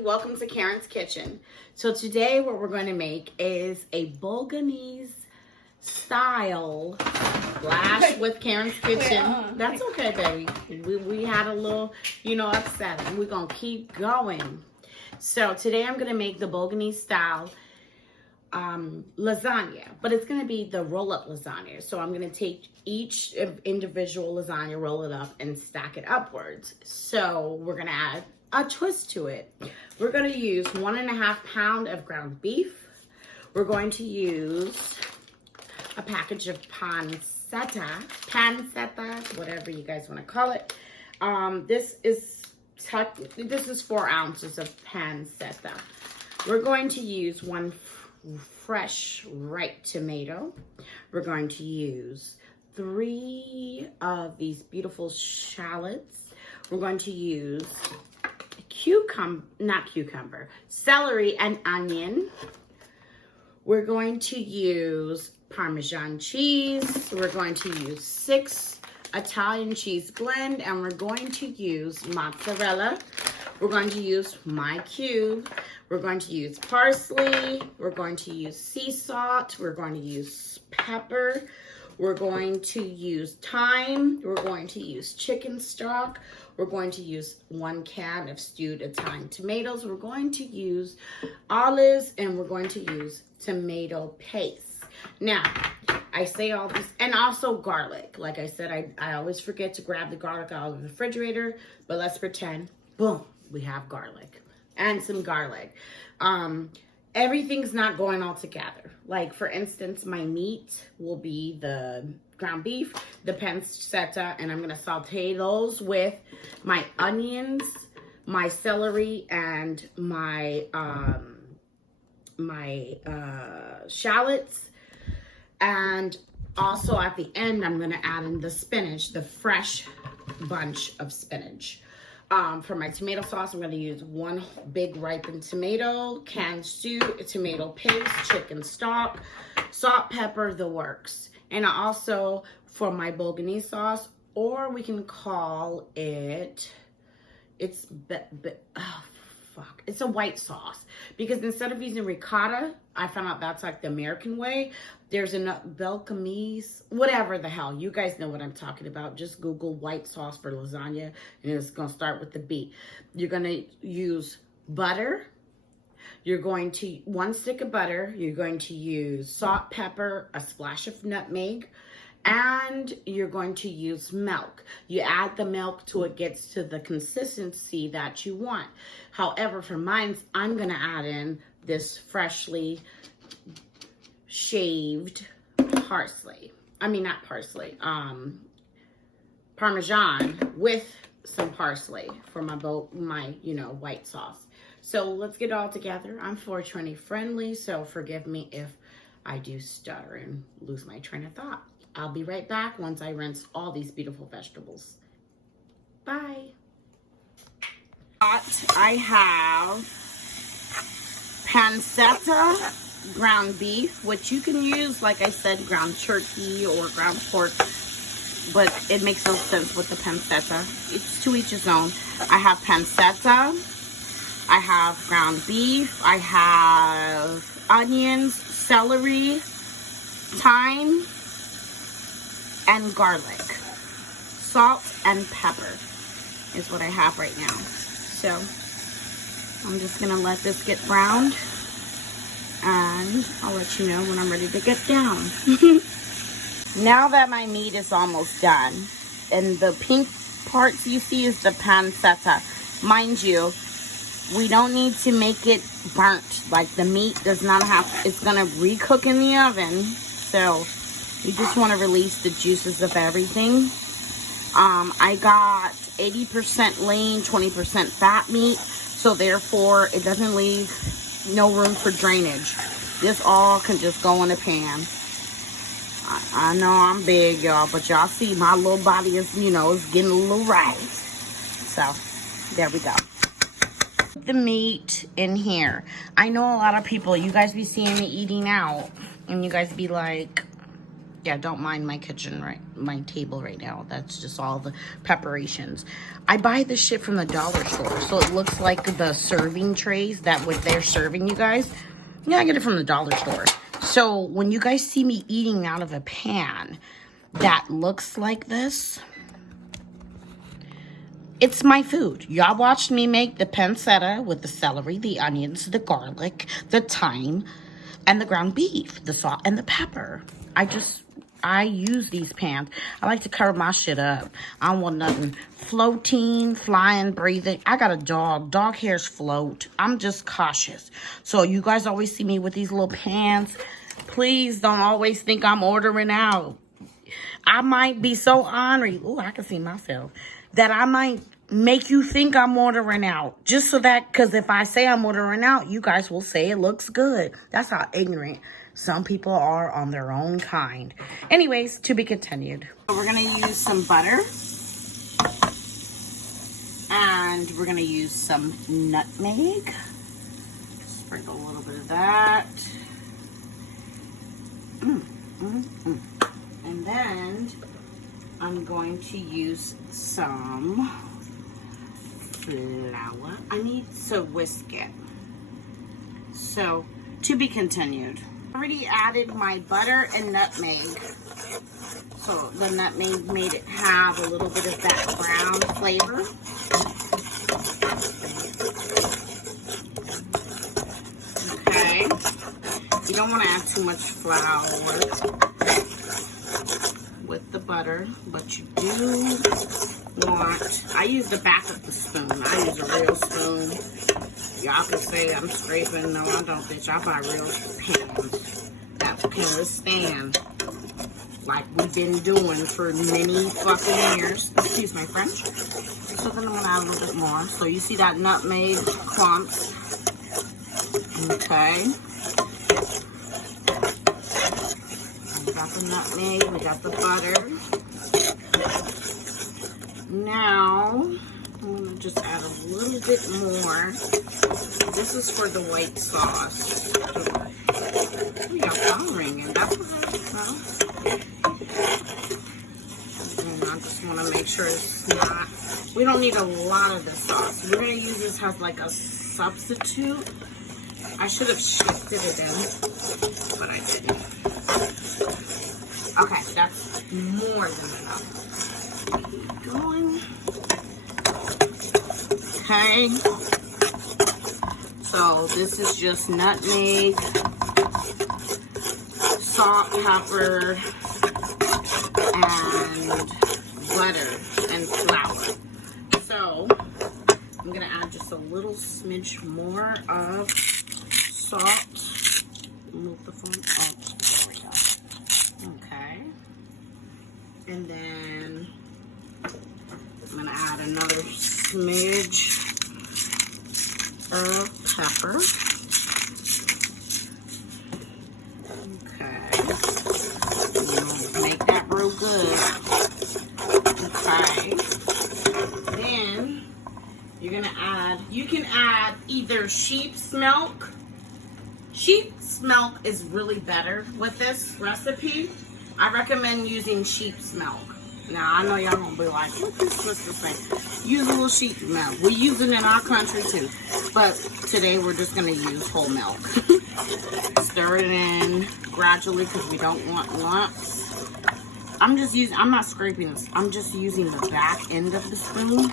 everybody. Welcome to Karen's Kitchen. So today what we're going to make is a Bolognese style lash with Karen's Kitchen. That's okay, baby. We had a little, upset. We're going to keep going. So today I'm going to make the Bolognese style lasagna, but it's going to be the roll-up lasagna. So I'm going to take each individual lasagna, roll it up, and stack it upwards. So we're going to add a twist to it. We're going to use 1.5 pounds of ground beef. We're going to use a package of pancetta, whatever you guys want to call it. This is 4 ounces of pancetta. We're going to use one fresh ripe tomato. We're going to use 3 of these beautiful shallots. We're going to use celery and onion. We're going to use Parmesan cheese. We're going to use 6 Italian cheese blend, and we're going to use mozzarella. We're going to use my cube. We're going to use parsley. We're going to use sea salt. We're going to use pepper. We're going to use thyme. We're going to use chicken stock. We're going to use 1 can of stewed Italian tomatoes. We're going to use olives, and we're going to use tomato paste. Now, I say all this, and also garlic. Like I said, I always forget to grab the garlic out of the refrigerator, but let's pretend, boom, we have garlic and some garlic. Everything's not going all together. Like, for instance, my meat will be the ground beef, the pancetta, and I'm going to saute those with my onions, my celery, and my shallots. And also at the end, I'm going to add in the spinach, the fresh bunch of spinach. For my tomato sauce, I'm going to use 1 big ripened tomato, canned stew, tomato paste, chicken stock, salt, pepper, the works. And also for my Bolognese sauce, or we can call it, it's a white sauce, because instead of using ricotta, I found out that's like the American way. There's a Bolognese, whatever the hell. You guys know what I'm talking about. Just Google white sauce for lasagna, and it's going to start with the B. You're going to use butter. You're going to, 1 stick of butter. You're going to use salt, pepper, a splash of nutmeg, and you're going to use milk. You add the milk till it gets to the consistency that you want. However, for mine, I'm going to add in this freshly shaved parsley. I mean, not parsley, Parmesan with some parsley for my white sauce. So let's get it all together. I'm 420 friendly, so forgive me if I do stutter and lose my train of thought. I'll be right back once I rinse all these beautiful vegetables. Bye. I have pancetta ground beef, which you can use, like I said, ground turkey or ground pork, but it makes no sense with the pancetta. It's to each his own. I have pancetta. I have ground beef. I have onions, celery, thyme, and garlic. Salt and pepper is what I have right now. So I'm just gonna let this get browned, and I'll let you know when I'm ready to get down. Now that my meat is almost done, and the pink parts you see is the pancetta. Mind you, we don't need to make it burnt. Like, the meat does not have, it's gonna recook in the oven. So you just want to release the juices of everything. I got 80% lean, 20% fat meat. So therefore, it doesn't leave no room for drainage. This all can just go in a pan. I know I'm big, y'all, but y'all see my little body is, is getting a little right. So there we go. The meat in here. I know a lot of people, you guys be seeing me eating out, and you guys be like, Yeah, don't mind my kitchen, right? My table right now. That's just all the preparations. I buy this shit from the dollar store, so it looks like the serving trays that what they're serving you guys. Yeah, I get it from the dollar store. So when you guys see me eating out of a pan that looks like this, it's my food. Y'all watched me make the pancetta with the celery, the onions, the garlic, the thyme, and the ground beef, the salt, and the pepper. I use these pans. I like to cover my shit up. I don't want nothing floating, flying, breathing. I got a dog. Dog hairs float. I'm just cautious. So you guys always see me with these little pans. Please don't always think I'm ordering out. I might be so ornery. Ooh, I can see myself. That I might make you think I'm ordering out. Just so that, because if I say I'm ordering out, you guys will say it looks good. That's how ignorant some people are on their own kind. Anyways, to be continued. We're going to use some butter. And we're going to use some nutmeg. Sprinkle a little bit of that. And then I'm going to use some flour. I need to whisk it. So, to be continued. I already added my butter and nutmeg. So, the nutmeg made it have a little bit of that brown flavor. Okay. You don't want to add too much flour with the butter, but you do want, I use the back of the spoon. I use a real spoon. Y'all can say I'm scraping. No, I don't, bitch. I buy real pans that can withstand, like we've been doing for many fucking years. Excuse my French. So then I'm gonna add a little bit more. So you see that nutmeg clumps. Okay. We got the nutmeg, we got the butter. Now, I'm going to just add a little bit more. This is for the white sauce. We got coloring, and that's what and I just want to make sure it's not, we don't need a lot of the sauce. We're going to use this as like a substitute. I should have shifted it in, but I didn't. Okay, that's more than enough. Keep going. Okay. So this is just nutmeg, salt, pepper, and butter and flour. So I'm gonna add just a little smidge more of salt. Move the phone. Oh, there we go. Okay. And then I'm gonna add another smidge of pepper. Okay. Make that real good. Okay. Then you're gonna add, you can add either sheep's milk. Sheep's milk is really better with this recipe. I recommend using sheep's milk. Now, I know y'all gonna be like, what this sister say? Use a little sheep milk. We use it in our country too. But today we're just gonna use whole milk. Stir it in gradually because we don't want lumps. I'm not scraping this. I'm just using the back end of the spoon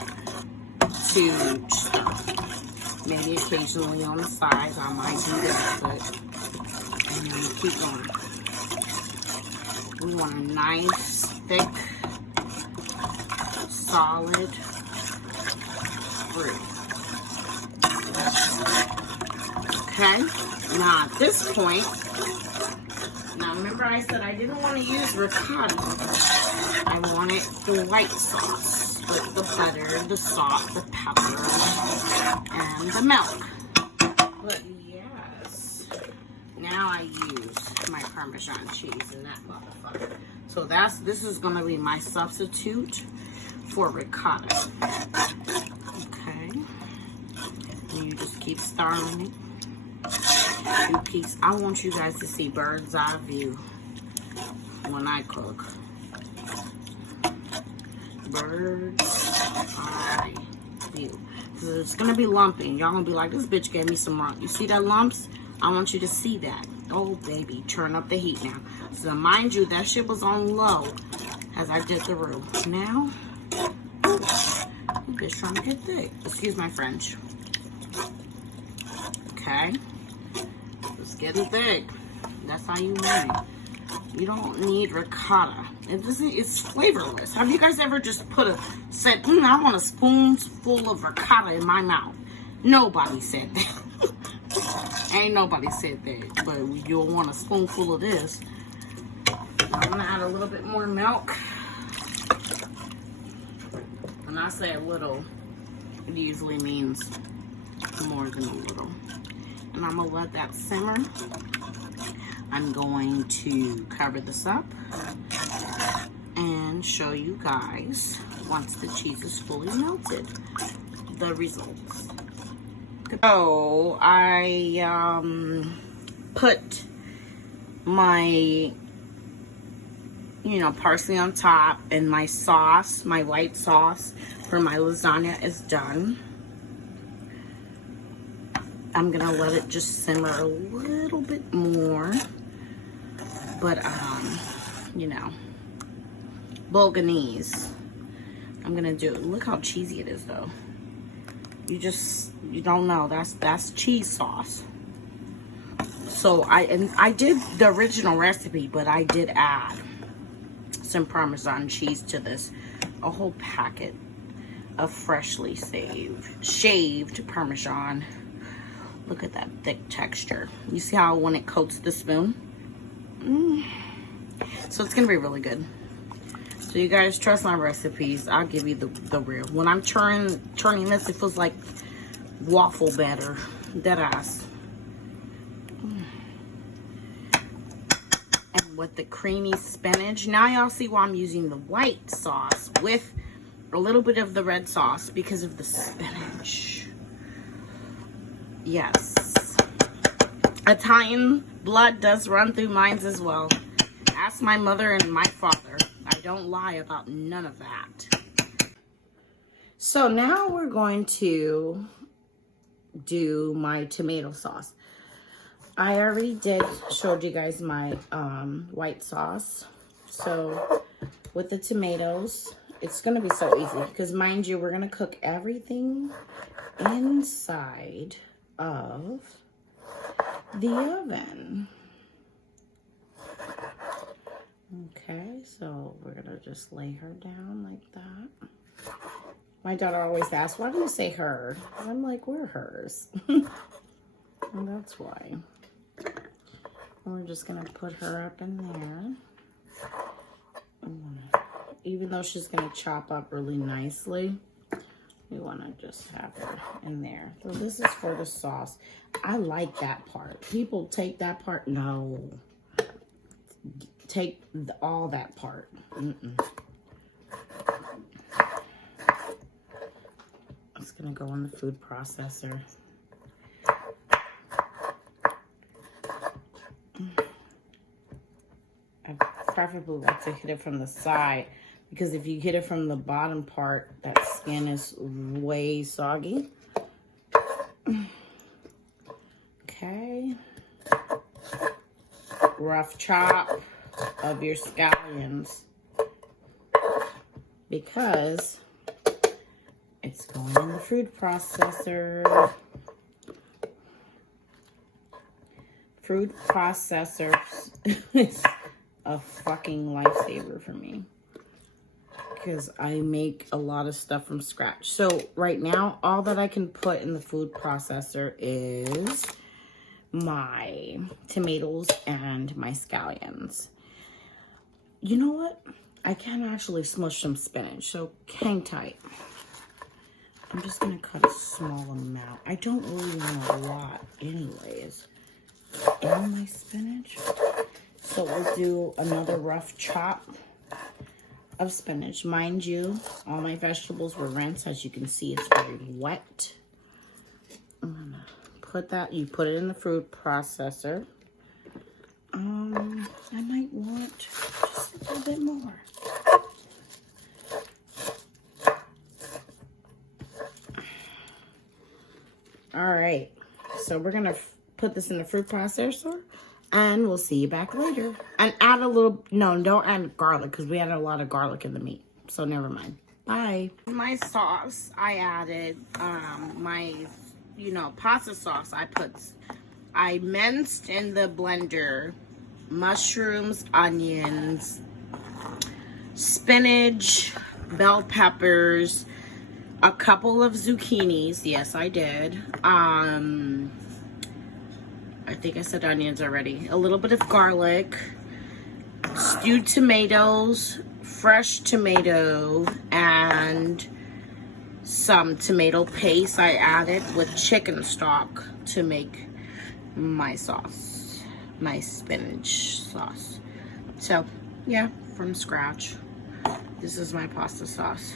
to stir. Maybe occasionally on the sides I might do that, but and then keep going. We want a nice, thick, solid fruit. Okay, now at this point, now remember I said I didn't want to use ricotta. I wanted the white sauce with the butter, the salt, the pepper, and the milk. But yes, now I use my Parmesan cheese in that motherfucker. So this is gonna be my substitute for ricotta. Okay, and you just keep stirring it. I want you guys to see bird's eye view. when I cook. Bird's eye view. So it's gonna be lumpy. Y'all gonna be like, this bitch gave me some lump. You see that lumps? I want you to see that. Oh baby, turn up the heat now. So mind you, that shit was on low as I did the roux. Now, this bitch trying to get thick. Excuse my French. Okay, it's getting thick. That's how you want it. You don't need ricotta. It's flavorless. Have you guys ever just said, I want a spoonful of ricotta in my mouth? Nobody said that. Ain't nobody said that. But you'll want a spoonful of this. I'm gonna add a little bit more milk. When I say a little, it usually means more than a little. And I'm gonna let that simmer. I'm going to cover this up and show you guys, once the cheese is fully melted, the results. So I put my, parsley on top, and my sauce, my white sauce for my lasagna is done. I'm gonna let it just simmer a little bit more. But, Bolognese. I'm gonna do it. Look how cheesy it is, though. You don't know. That's cheese sauce. So I did the original recipe, but I did add some Parmesan cheese to this. A whole packet of freshly shaved Parmesan. Look at that thick texture. You see how when it coats the spoon? So it's gonna be really good. So you guys trust my recipes. I'll give you the real. When I'm turning this, it feels like waffle batter. Deadass. And with the creamy spinach. Now y'all see why I'm using the white sauce with a little bit of the red sauce, because of the spinach. Yes. Italian blood does run through mine as well. Ask my mother and my father. I don't lie about none of that. So now we're going to do my tomato sauce. I already showed you guys my white sauce. So with the tomatoes, it's going to be so easy. Because mind you, we're going to cook everything inside of the oven. Okay, so we're gonna just lay her down like that. My daughter always asks, why do you say her? I'm like, we're hers. And that's why. And we're just gonna put her up in there. Even though she's gonna chop up really nicely, we wanna just have her in there. So this is for the sauce. I like that part. People take that part. No. Take all that part. It's gonna go in the food processor. I preferably like to hit it from the side, because if you hit it from the bottom part, that skin is way soggy. Okay. Rough chop of your scallions, because it's going in the food processor. Food processor is a fucking lifesaver for me, because I make a lot of stuff from scratch. So right now, all that I can put in the food processor is my tomatoes and my scallions. You know what? I can actually smush some spinach, so hang tight. I'm just gonna cut a small amount. I don't really want a lot anyways in my spinach. So we'll do another rough chop of spinach. Mind you, all my vegetables were rinsed. As you can see, it's very wet. I'm gonna put that, you put it in the food processor. I might want just A little bit more. All right, so we're gonna put this in the fruit processor, and we'll see you back later. And add a little, no, don't add garlic because we added a lot of garlic in the meat. So never mind. Bye. My sauce, I added my, pasta sauce. I minced in the blender mushrooms, onions, spinach, bell peppers, a couple of zucchinis. Yes, I did. I think I said onions already. A little bit of garlic, stewed tomatoes, fresh tomato, and some tomato paste I added with chicken stock to make my sauce, my spinach sauce. So, yeah, from scratch. This is my pasta sauce.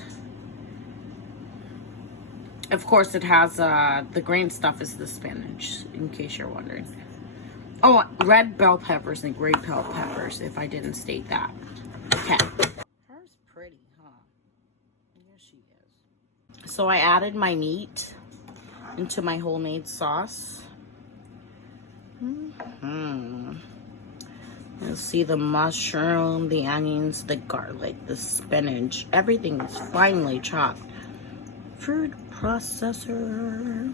Of course, it has, the green stuff is the spinach, in case you're wondering. Oh, red bell peppers and gray bell peppers, if I didn't state that. Okay. Hers pretty, huh? Yes, she is. So I added my meat into my homemade sauce. You'll see the mushroom, the onions, the garlic, the spinach. Everything is finely chopped. Food processor.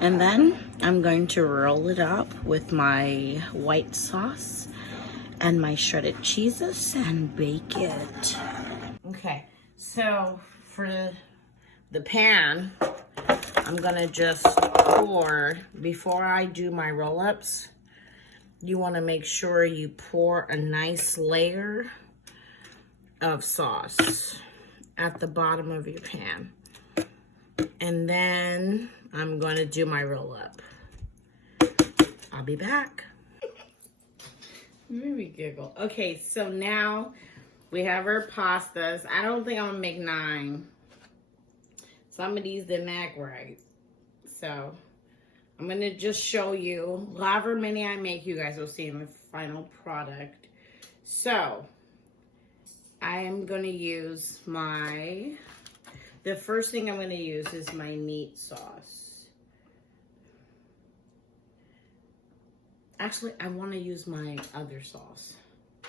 And then I'm going to roll it up with my white sauce and my shredded cheeses and bake it. Okay, so for the pan, I'm gonna just pour, before I do my roll-ups, you wanna make sure you pour a nice layer of sauce at the bottom of your pan. And then I'm going to do my roll up. I'll be back. Made me giggle. Okay, so now we have our pastas. I don't think I'm going to make 9. Some of these didn't act right. So I'm going to just show you. However many I make, you guys will see in the final product. So I am going to use the first thing I'm going to use is my meat sauce. Actually, I want to use my other sauce.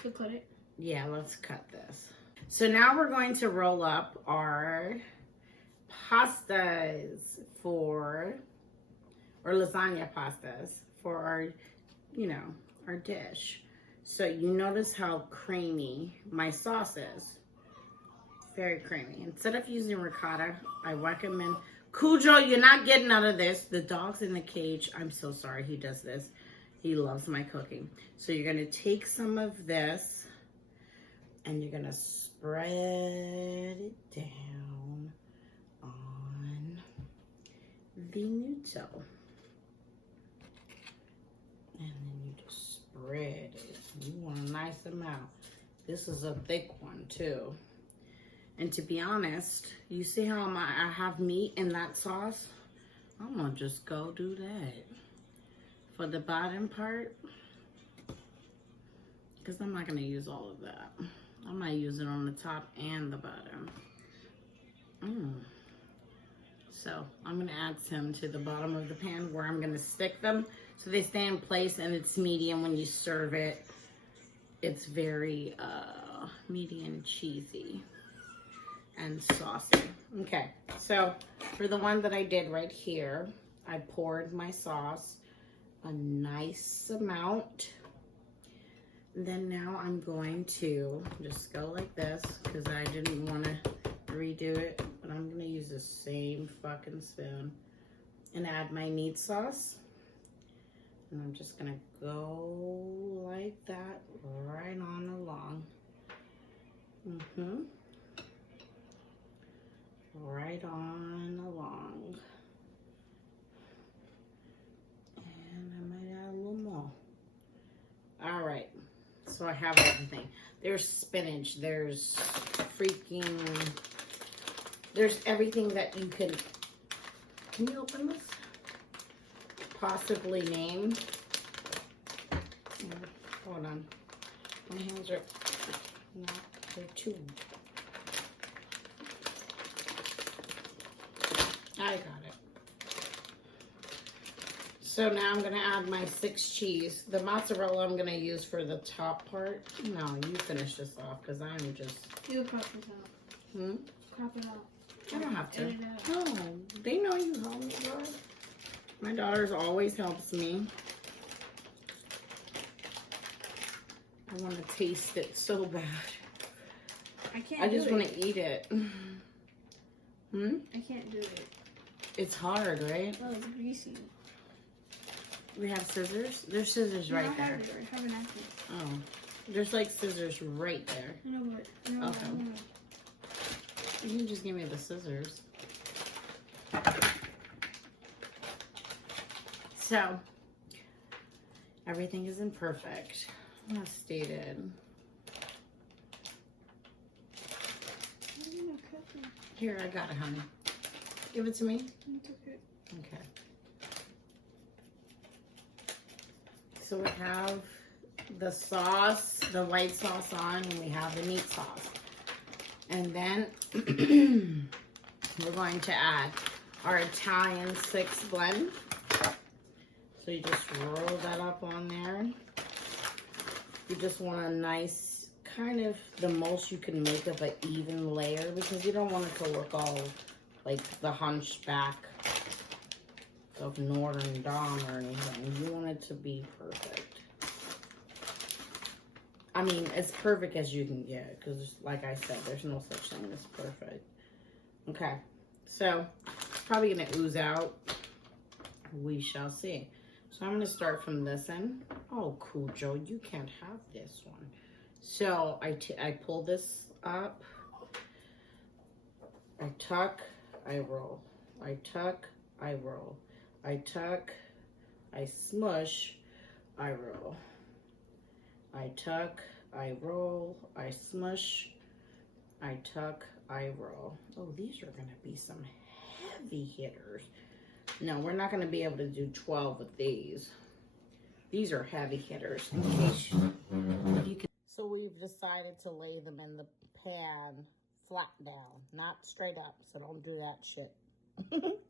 To cut it? Yeah, let's cut this. So now we're going to roll up our pastas or lasagna pastas for our, our dish. So you notice how creamy my sauce is. Very creamy. Instead of using ricotta, I recommend Cujo. You're not getting out of this. The dog's in the cage. I'm so sorry he does this. He loves my cooking. So you're going to take some of this and you're going to spread it down on the Nutella. And then you just spread it. You want a nice amount. This is a thick one too. And to be honest, you see how I have meat in that sauce? I'm gonna just go do that for the bottom part, because I'm not gonna use all of that. I might use it on the top and the bottom. So I'm gonna add some to the bottom of the pan where I'm gonna stick them so they stay in place, and it's medium when you serve it. It's very medium cheesy and saucy. Okay, so for the one that I did right here, I poured my sauce a nice amount. Then now I'm going to just go like this because I didn't want to redo it, but I'm going to use the same fucking spoon and add my meat sauce. And I'm just going to go like that right on along. Right on along. And I might add a little more. All right, so I have everything. There's spinach, there's everything that you can you open this? Possibly name. Hold on. My hands are not, they're too. I got it. So now I'm going to add my 6 cheese. The mozzarella I'm going to use for the top part. No, you finish this off because I'm just... You crop this out. Hmm? Crop it out. I don't have to. Edit it out. No, they know you help me, girl. My daughter's always helps me. I want to taste it so bad. I just want to eat it. Hmm? I can't do it. It's hard, right? Oh, it's greasy. We have scissors? There's scissors right I there. have it. I have a napkin. Oh. There's like scissors right there. I know, but no, Okay. no. You can just give me the scissors. So, everything isn't perfect, as stated. Here, I got it, honey. Give it to me. Okay. So we have the sauce, the white sauce on, and we have the meat sauce. And then we're going to add our Italian 6 blend. So you just roll that up on there. You just want a nice, kind of the most you can make of an even layer because you don't want it to look all like the hunchback of Notre Dame or anything. You want it to be perfect. I mean, as perfect as you can get because, like I said, there's no such thing as perfect. Okay, so it's probably going to ooze out. We shall see. So I'm going to start from this end. Oh, cool, Joe. You can't have this one. So I pull this up. I tuck, I roll. I tuck, I roll. I tuck, I smush, I roll. I tuck, I roll, I smush, I tuck, I roll. Oh, these are going to be some heavy hitters. No, we're not going to be able to do 12 with these. These are heavy hitters. In case you can. So we've decided to lay them in the pan flat down, not straight up. So don't do that shit.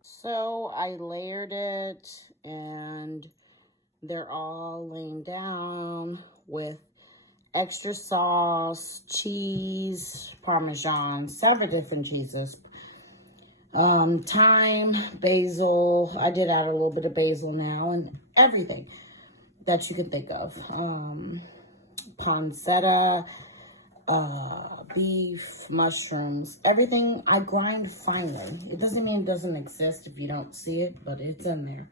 So I layered it and they're all laying down with extra sauce, cheese, Parmesan, several different cheeses. Thyme, basil. I did add a little bit of basil now and everything that you can think of. Pancetta, beef, mushrooms, everything I grind finer. It doesn't mean it doesn't exist if you don't see it, but it's in there.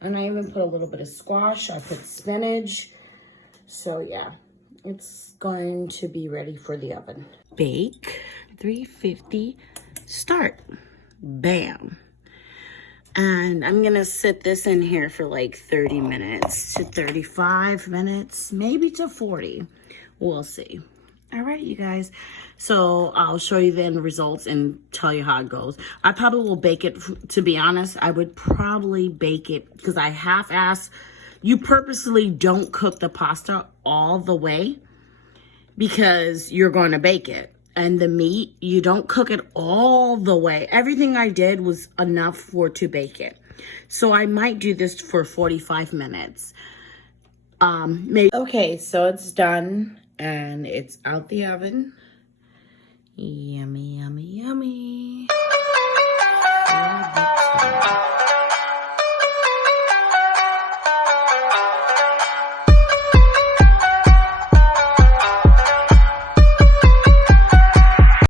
And I even put a little bit of squash. I put spinach. So yeah, it's going to be ready for the oven. Bake, 350, start. Bam. And I'm going to sit this in here for like 30 minutes to 35 minutes, maybe to 40. We'll see. All right, you guys. So I'll show you the end results and tell you how it goes. I probably will bake it. To be honest, I would probably bake it because I half-ass. You purposely don't cook the pasta all the way because you're going to bake it. And the meat, you don't cook it all the way. Everything I did was enough to bake it. So I might do this for 45 minutes. Maybe. Okay, so it's done and it's out the oven. Yeah.